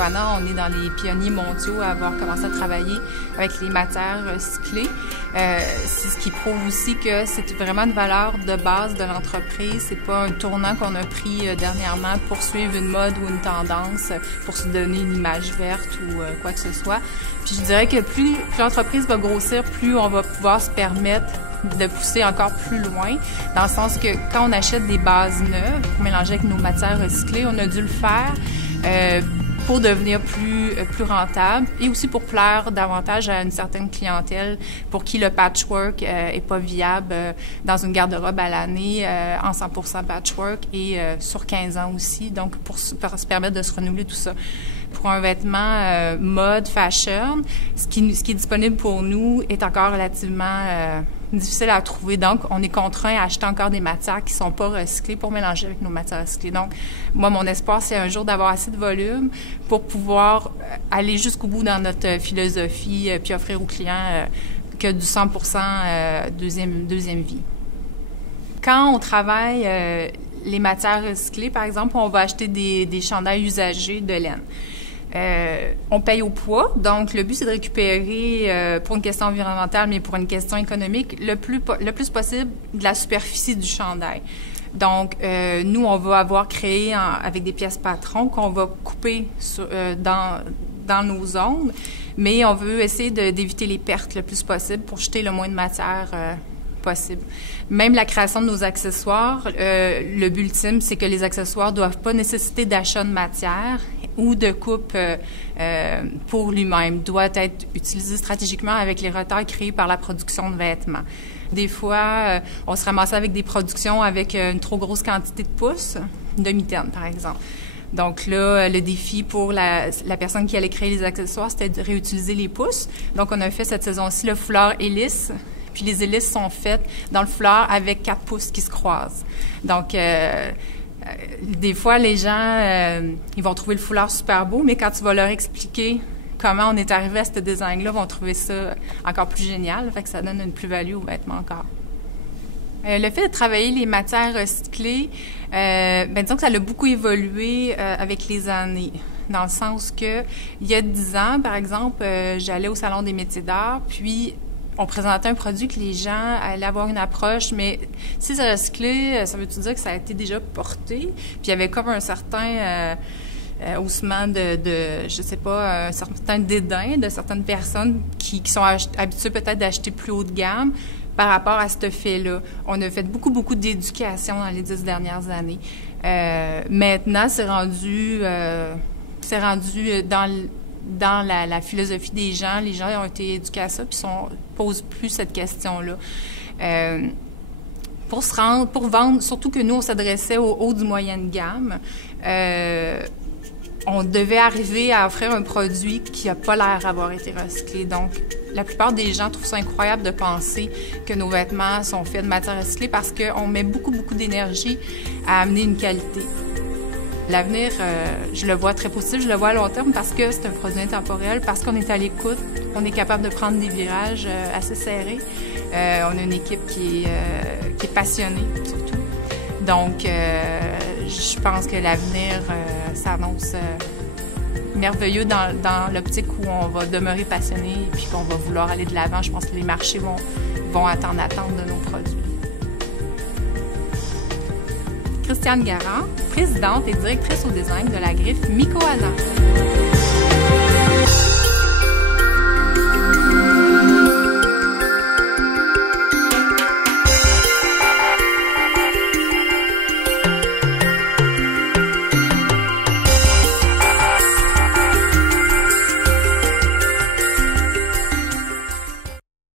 Toana, on est dans les pionniers mondiaux à avoir commencé à travailler avec les matières recyclées. C'est ce qui prouve aussi que c'est vraiment une valeur de base de l'entreprise. C'est pas un tournant qu'on a pris dernièrement pour suivre une mode ou une tendance, pour se donner une image verte ou quoi que ce soit. Puis je dirais que plus l'entreprise va grossir, plus on va pouvoir se permettre de pousser encore plus loin, dans le sens que quand on achète des bases neuves pour mélanger avec nos matières recyclées, on a dû le faire pour devenir plus rentable et aussi pour plaire davantage à une certaine clientèle pour qui le patchwork est pas viable dans une garde-robe à l'année en 100% patchwork et sur 15 ans aussi, donc pour se permettre de se renouveler tout ça. Pour un vêtement mode, fashion, ce qui est disponible pour nous est encore relativement difficile à trouver. Donc, on est contraint à acheter encore des matières qui sont pas recyclées pour mélanger avec nos matières recyclées. Donc, moi, mon espoir, c'est un jour d'avoir assez de volume pour pouvoir aller jusqu'au bout dans notre philosophie puis offrir aux clients que du 100% deuxième vie. Quand on travaille les matières recyclées, par exemple, on va acheter des chandails usagés de laine. On paye au poids, donc le but c'est de récupérer pour une question environnementale, mais pour une question économique, le plus possible de la superficie du chandail. Donc, nous, on va avoir créé avec des pièces patrons qu'on va couper dans nos zones, mais on veut essayer d'éviter les pertes le plus possible pour jeter le moins de matière possible. Même la création de nos accessoires, le but ultime, c'est que les accessoires doivent pas nécessiter d'achat de matière ou de coupe pour lui-même, doit être utilisé stratégiquement avec les retards créés par la production de vêtements. Des fois, on se ramassait avec des productions avec une trop grosse quantité de pouces, de mitaines, par exemple. Donc là, le défi pour la personne qui allait créer les accessoires, c'était de réutiliser les pouces. Donc, on a fait cette saison-ci le foulard hélice. Puis les hélices sont faites dans le foulard avec 4 pouces qui se croisent. Donc, des fois, les gens, ils vont trouver le foulard super beau, mais quand tu vas leur expliquer comment on est arrivé à ce design-là, ils vont trouver ça encore plus génial. Fait que ça donne une plus-value aux vêtements encore. Le fait de travailler les matières recyclées, disons que ça a beaucoup évolué avec les années. Dans le sens que, il y a 10 ans, par exemple, j'allais au Salon des métiers d'art, puis on présentait un produit que les gens allaient avoir une approche, mais si c'est recyclé, ça veut-tu dire que ça a été déjà porté? Puis il y avait comme un certain haussement je sais pas, un certain dédain de certaines personnes qui sont habituées peut-être d'acheter plus haut de gamme par rapport à ce fait-là. On a fait beaucoup d'éducation dans les 10 dernières années. Maintenant, c'est rendu dans la philosophie des gens. Les gens ont été éduqués à ça puis posent plus cette question-là. Pour vendre, surtout que nous, on s'adressait au haut du moyenne gamme, on devait arriver à offrir un produit qui n'a pas l'air d'avoir été recyclé. Donc, la plupart des gens trouvent ça incroyable de penser que nos vêtements sont faits de matière recyclée parce qu'on met beaucoup d'énergie à amener une qualité. L'avenir, je le vois très positif, je le vois à long terme parce que c'est un produit intemporel, parce qu'on est à l'écoute, on est capable de prendre des virages assez serrés. On a une équipe qui est passionnée, surtout. Donc, je pense que l'avenir s'annonce merveilleux dans l'optique où on va demeurer passionné et puis qu'on va vouloir aller de l'avant. Je pense que les marchés vont attendre de nos produits. Christiane Garand, présidente et directrice au design de la griffe Mikoana.